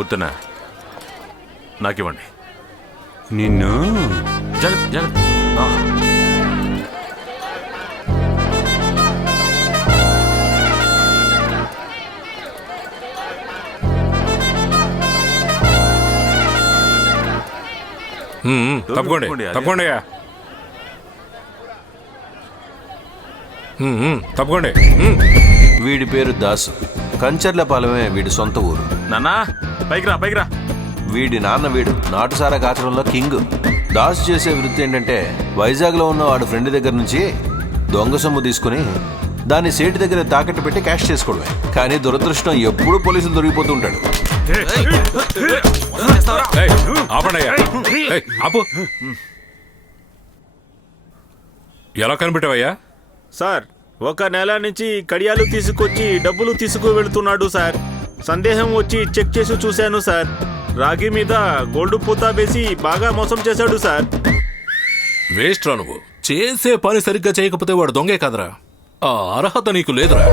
ముత్తన నాకివ్వండి. నిన్ను జాగ్రత్త జాగ్రత్త. తప్పకోండి తప్పకోండి తప్పకోండి. వీడి పేరు దాసు. కంచర్లపాలెమే వీడి సొంత ఊరు. నాన్నా పైకి రా పైకి రా. వీడి నాన్న వీడు నాటుసారా కాచడంలో కింగ్. దాసు చేసే వృత్తి ఏంటంటే వైజాగ్లో ఉన్న వాడు ఫ్రెండ్ దగ్గర నుంచి దొంగ సొమ్ము తీసుకుని దాన్ని సేటు దగ్గర తాకట్టు పెట్టి క్యాష్ చేసుకోవడమే. కానీ దురదృష్టం ఎప్పుడూ పోలీసులు దొరికిపోతూ ఉంటాడు. ఆపు. ఎలా కనిపెట్టావయ్యా? సార్, 1 నెల నుంచి కడియాలు తీసుకొచ్చి డబ్బులు తీసుకు వెళుతున్నాడు సార్. సందేహం వచ్చి చెక్ చేసి చూశాను సార్. రాగి మీద గోల్డ్ పూత వేసి బాగా మోసం చేశాడు సార్. వేస్ట్ రా నువ్వు. చేసే పని సరిగ్గా చేయకపోతే వాడు దొంగే కదరా. ఆ అర్హత నీకు లేదురా.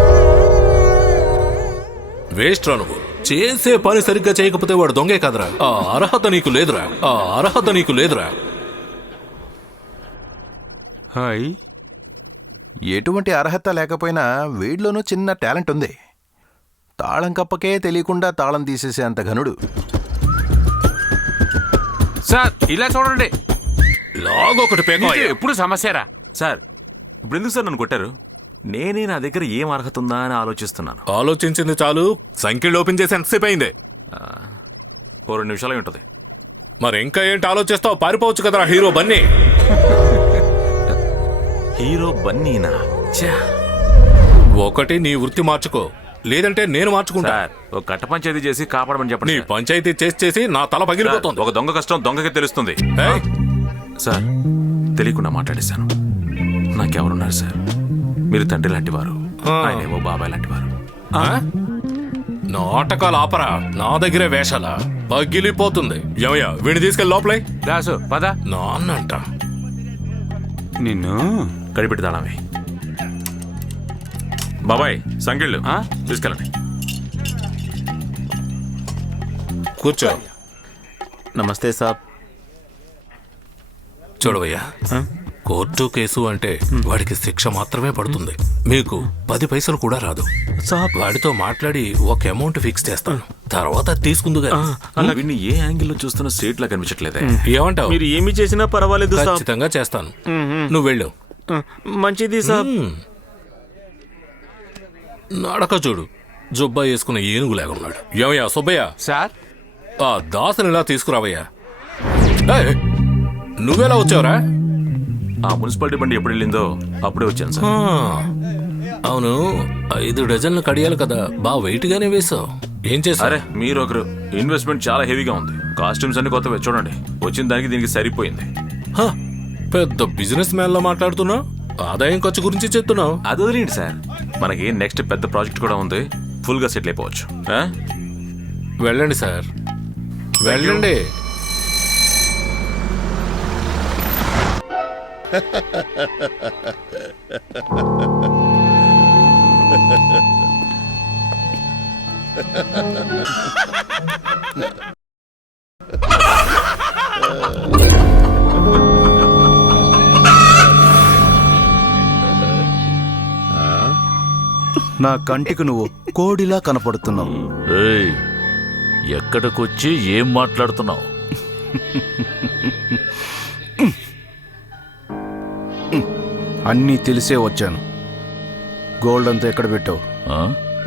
వేస్ట్ రా నువ్వు. చేసే పని సరిగ్గా చేయకపోతే వాడు దొంగే కదరా. ఆ అర్హత నీకు లేదురా. ఆ అర్హత నీకు లేదురా. హాయ్. ఎటువంటి అర్హత లేకపోయినా వీడిలోనూ చిన్న టాలెంట్ ఉంది. తాళం కప్పకే తెలియకుండా తాళం తీసేసే అంత ఘనుడు. సార్ ఇలా చూడండి. లాగొకటి పేక ఎప్పుడు సమస్యరా సార్, ఇప్పుడు ఎందుకు సార్ నన్ను కొట్టారు? నేనే నా దగ్గర ఏం అర్హత ఉందా అని ఆలోచిస్తున్నాను. ఆలోచించింది చాలు. సంఖ్యలు ఓపెన్ చేసి ఎంతసేపు అయింది? 2 నిమిషాలే ఉంటుంది. మరి ఇంకా ఏంటి ఆలోచిస్తావు? పారిపోవచ్చు కదరా హీరో బన్నీ. హీరో బన్నీనా? ఒకటి నీ వృత్తి మార్చుకో, లేదంటే నేను మార్చుకుంటా. సార్, ఒక కట్ట పంచాయతీ చేసి కాపాడమని చెప్పండి. నీ పంచాయతీ చేసి నా తల పగిలిపోతుంది. ఒక దొంగ కష్టం దొంగకే తెలుస్తుంది. సార్, తెలియకుండా మాట్లాడేశాను. నాకెవరున్నారు సార్? మీరు తండ్రి లాంటి వారు, ఆయనేమో బాబాయ్ లాంటి వారు. నాటకాలు ఆపరా. నా దగ్గరే వేషాలా? పగిలిపోతుంది. ఏమయ్యా, వీడిని తీసుకెళ్ళి లోపలే. దాసు పద. నాన్నంట. నిన్ను కడిపెట్టి తాళమే. బాబాయ్, సంగిళ్ళు తీసుకెళ్ళండి. కూర్చో. నమస్తే సాబ్. చూడవయ్యా, కోర్టు కేసు అంటే వాడికి శిక్ష మాత్రమే పడుతుంది. మీకు 10 పైసలు కూడా రాదు. వాడితో మాట్లాడి ఒక అమౌంట్ ఫిక్స్ చేస్తాను, తర్వాత తీసుకుందుగా. అలా వీడిని ఏ యాంగిల్లో చూస్తున్నా స్ట్రేట్ లా కనిపించట్లేదే. ఏమంటావు? మీరు ఏమి చేసినా పర్వాలేదు సాబ్. ఖచ్చితంగా చేస్తాను. నువ్వు వెళ్ళు. మంచిది సాబ్. నడక చూడు, జుబ్బా వేసుకున్న ఏనుగులాగా ఉన్నాడు. ఏమయ్యా సుబ్బయ్య, సార్ ఆ దాసుని ఇలా తీసుకురావయ్యా. నువ్వెలా వచ్చావురా? ఆ మున్సిపాలిటీ బండి ఎప్పుడు వెళ్ళిందో అప్పుడే వచ్చాను సార్. అవును, 5 డజన్లు కడియాలి కదా, బాగా వెయిట్ గానే వేసావు. ఏం చేశారు? అరే మీరు ఒకరు. ఇన్వెస్ట్మెంట్ చాలా హెవీగా ఉంది. కాస్ట్యూమ్స్ అన్ని కొత్తవే. చూడండి, వచ్చిన దానికి దీనికి సరిపోయింది. పెద్ద బిజినెస్ మ్యాన్ లా మాట్లాడుతున్నావు. ఆదాయం ఖర్చు గురించి చెప్తున్నావు. అది వదిలేండి సార్, మనకి నెక్స్ట్ పెద్ద ప్రాజెక్ట్ కూడా ఉంది. ఫుల్ గా సెటిల్ అయిపోవచ్చు. వెళ్ళండి సార్, వెళ్ళండి. నా కంటికి నువ్వు కోడిలా కనపడుతున్నావు. ఎక్కడికొచ్చి ఏం మాట్లాడుతున్నావు? అన్నీ తెలిసే వచ్చాను. గోల్డ్ అంతా ఎక్కడ పెట్టావు?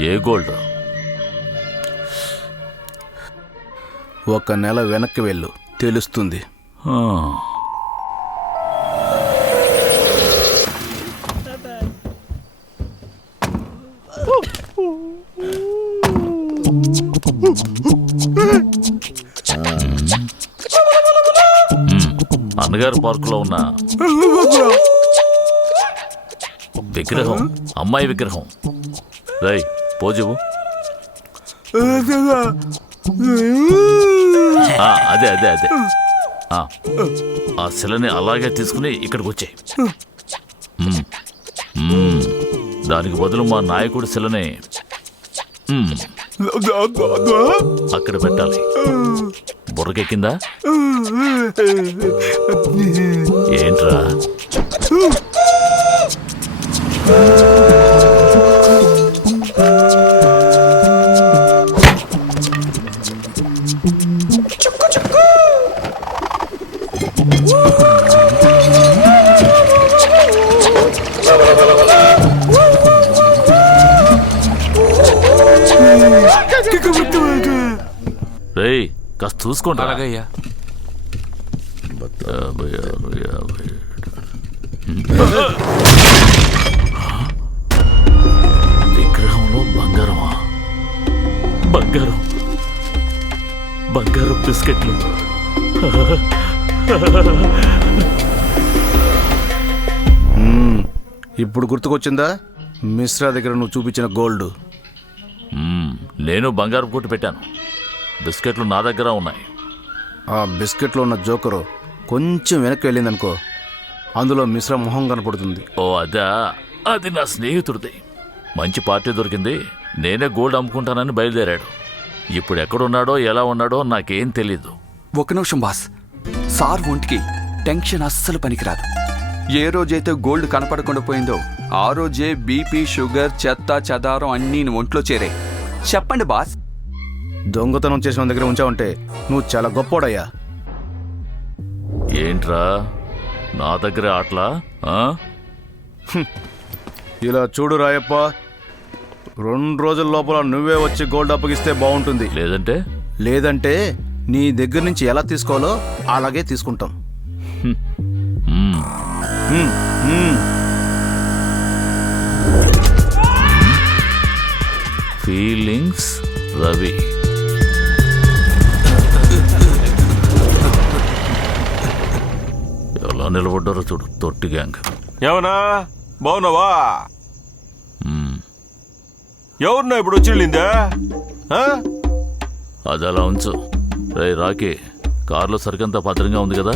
ఏ గోల్డ్? 1 నెల వెనక్కి వెళ్ళు, తెలుస్తుంది. అన్నగారు పార్కులో ఉన్న విగ్రహం అమ్మాయి విగ్రహం. రై పోజువు. అదే అదే అదే ఆ శిలని అలాగే తీసుకుని ఇక్కడికి వచ్చాయి. దానికి బదులు మా నాయకుడి శిలని అక్కడ పెట్టాలి. బుర్రకెక్కిందా? ఏంట్రా? రేయ్, కాస్త చూసుకోండి. అలాగయ్యా. 50, 60, 70. విగ్రహంలో బంగారమా? బంగారం బిస్కెట్లు. ఇప్పుడు గుర్తుకొచ్చిందా మిశ్రా దగ్గర నువ్వు చూపించిన గోల్డ్? నేను బంగారం కొట్టు పెట్టాను. బిస్కెట్లు నా దగ్గర ఉన్నాయి. ఆ బిస్కెట్లో ఉన్న జోకరు కొంచెం వెనక్కి వెళ్ళిందనుకో, అందులో మిశ్రా మొహం కనపడుతుంది. ఓ అదా, అది నా స్నేహితుడిది. మంచి పార్టీ దొరికింది, నేనే గోల్డ్ అమ్ముకుంటానని బయలుదేరాడు. ఇప్పుడు ఎక్కడున్నాడో ఎలా ఉన్నాడో నాకేం తెలీదు. ఒక నిమిషం బాస్, సార్ ఒంటికి టెన్షన్ అస్సలు పనికిరాదు. ఏ రోజైతే గోల్డ్ కనపడకుండా పోయిందో ఆ రోజే బీపీ, షుగర్, చెత్త చెదారం అన్నీ ఒంట్లో చేరాయి. చెప్పండి బాస్. దొంగతనం చేసిన దగ్గర ఉంచావంటే నువ్వు చాలా గొప్పోడయ్యా. ఏంట్రా నా దగ్గర ఆటలా? ఇలా చూడు రాయప్ప, 2 రోజుల లోపల నువ్వే వచ్చి గోల్డ్ అప్పగిస్తే బాగుంటుంది. లేదంటే నీ దగ్గర నుంచి ఎలా తీసుకోవాలో అలాగే తీసుకుంటాం. ఫీలింగ్స్ రవి. ఎలా నిలబడ్డారో చూడు, తొట్టి గ్యాంగ్. ఏమన్నా బాగున్నావా? ఎవరున్నా ఇప్పుడు వచ్చి వెళ్ళిందా? అది అలా ఉంచు. రే రాకీ, కారులో సరికంతా భద్రంగా ఉంది కదా?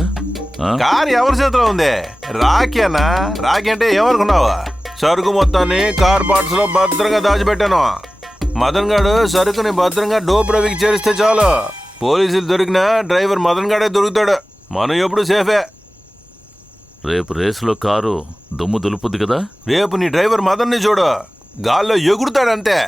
కారు ఎవరి చేతిలో ఉంది? రాకీ అన్నా. రాకీ అంటే ఏమనుకున్నావా? సరుకు మొత్తాన్ని కార్ పార్ట్స్ లో భద్రంగా దాచిపెట్టాను. మదన్ గాడు సరుకుని భద్రంగా డోప్ రవికి చేరిస్తే చాలు, పోలీసులు దొరికినా డ్రైవర్ మదన్ గాడే దొరుకుతాడు. మనం ఎప్పుడు సేఫే. రేపు రేసులో కారు దుమ్ము దులుపుద్ది కదా? రేపు నీ డ్రైవర్ మదన్ని చూడు, గాల్లో ఎగురుతాడంతే.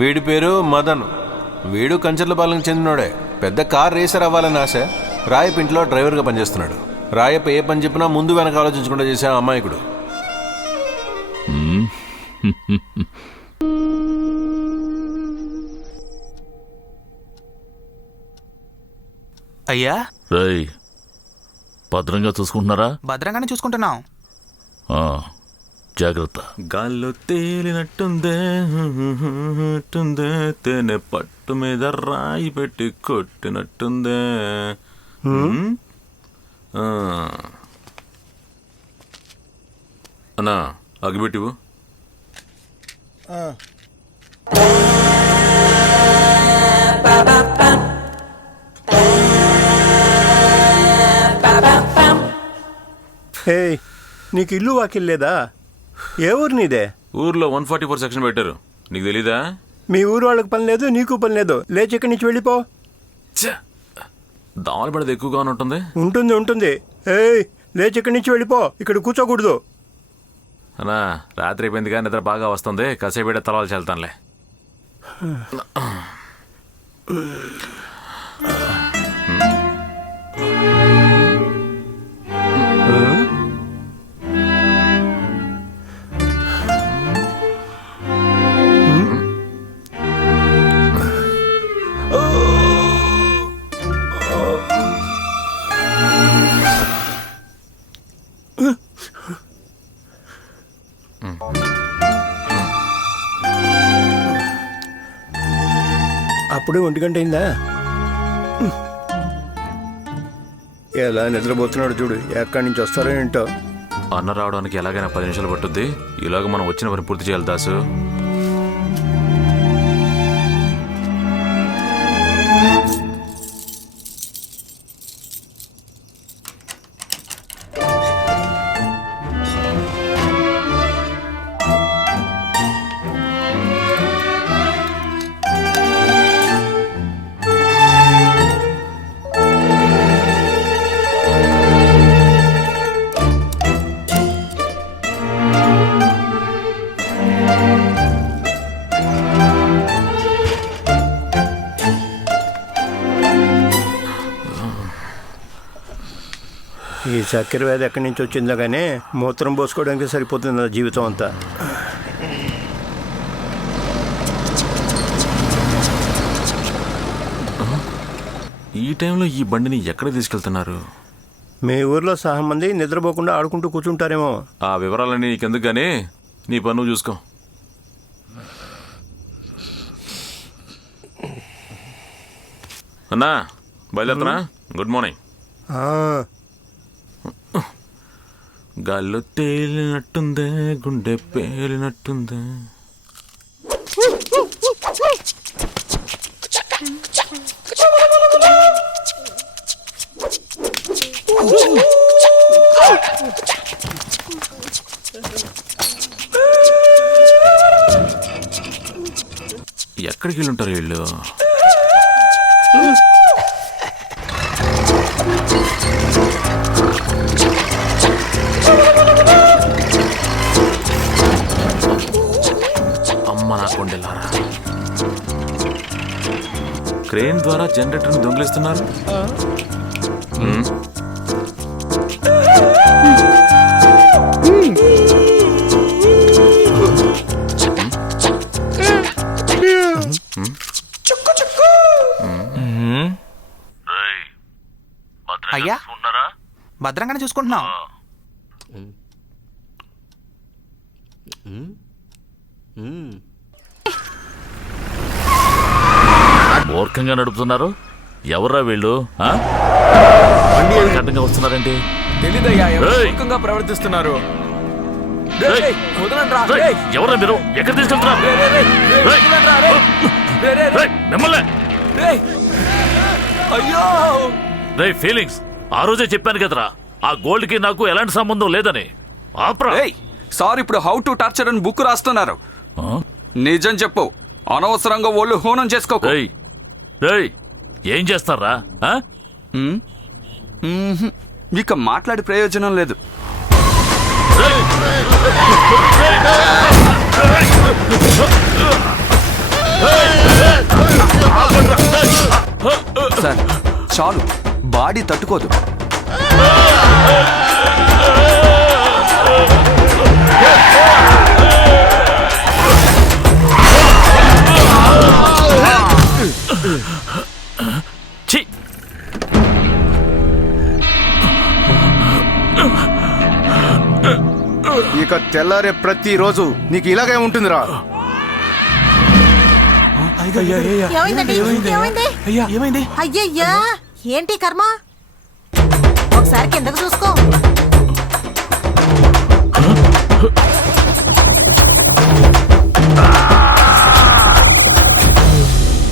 వీడి పేరు మదన్. వీడు కంచర్లపాలెంకి చెందినోడే. పెద్ద కార్ రేసర్ అవ్వాలని ఆశ. రాయప్ప ఇంట్లో డ్రైవర్గా పనిచేస్తున్నాడు. రాయప్ప ఏ పని చెప్పినా ముందు వెనక ఆలోచించకుండా చేసే అమాయకుడు. అయ్యా, రేయ్, భద్రంగా చూసుకుంటున్నారా? భద్రంగానే చూసుకుంటున్నాం. జాగ్రత్త. గాల్లో తేలినట్టుందే, తేనె పట్టు మీద రాయి పెట్టి కొట్టినట్టుందే. అన్నా అగిపెట్టివు. హే, నీకు ఇల్లు వాకిల్ లేదా? ఏ ఊరు నీదే? ఊర్లో 144 సెక్షన్ పెట్టారు, నీకు తెలీదా? మీ ఊరు వాళ్ళకి పని లేదు, నీకు పని లేదు. లేచి ఇక్కడి నుంచి వెళ్ళిపో. దోమల పడేది ఎక్కువగానే ఉంటుంది. ఉంటుంది ఉంటుంది. ఏయ్, లేచి ఇక్కడి నుంచి వెళ్ళిపో, ఇక్కడ కూర్చోకూడదు. అన్నా రాత్రి అయిపోయింది కానీ నిద్ర బాగా వస్తుంది, కాసేపు తలవాలు చల్తానులే. అప్పుడే 1 గంట అయిందా? ఎలా నిద్రపోతున్నాడు చూడు. ఎక్కడి నుంచి వస్తారో ఏంటో. అన్న రావడానికి ఎలాగైనా 10 నిమిషాలు పట్టుద్ది. ఇలాగ మనం వచ్చిన పని పూర్తి చేయాలి దాసు. ఈ చక్కెర వ్యాధి ఎక్కడి నుంచి వచ్చిందో కానీ మూత్రం పోసుకోవడానికి సరిపోతుంది నా జీవితం అంతా. ఈ టైంలో ఈ బండిని ఎక్కడ తీసుకెళ్తున్నారు? మీ ఊర్లో సహా మంది నిద్రపోకుండా ఆడుకుంటూ కూర్చుంటారేమో. ఆ వివరాలన్నీ నీకెందుకు కానీ నీ పని నువ్వు చూసుకో. అన్నా బయలుదేరుతున్నా. Good morning. గాల్లో తేలినట్టుందే, గుండె పేలినట్టుందే. ఎక్కడికి వెళ్ళుంటారు వీళ్ళు? అమ్మ నా కొండెల్లారా, క్రేన్ ద్వారా జనరేటర్ని దొంగిలిస్తున్నారు. అయ్యా భద్రంగానే చూసుకుంటున్నాం. మూర్ఖంగా నడుపుతున్నారు. ఎవర్రా వీళ్ళు? అడ్డంగా వస్తున్నారండి. తెలీదయ్యా, ఏయ్! మూర్ఖంగా ప్రవర్తిస్తున్నారు. ఏయ్! ఏయ్! ఎవర్రా మీరు? ఎక్కడ తీసుకెళ్తున్నారు? ఏయ్! మిమ్మల్నే! అయ్యో రేయ్ ఫీలింగ్స్, ఆ రోజే చెప్పాను కదరా ఆ గోల్డ్ కి నాకు ఎలాంటి సంబంధం లేదని. ఆప్రా. సార్ ఇప్పుడు హౌ టు టార్చర్ అని బుక్ రాస్తున్నారు. నిజం చెప్పు, అనవసరంగా ఒళ్ళు హోనం చేసుకోకు. రేయ్ రేయ్ ఏం చేస్తారా? ఇక మాట్లాడి ప్రయోజనం లేదు. సార్ చాలు, బాడీ తట్టుకోదు. ఛీ! ఇక తెల్లారే ప్రతిరోజు నీకు ఇలాగే ఉంటుందిరా. ఏమైంది? అయ్యయ్యా ఏంటి కర్మ? ఒకసారి కిందకు చూసుకో.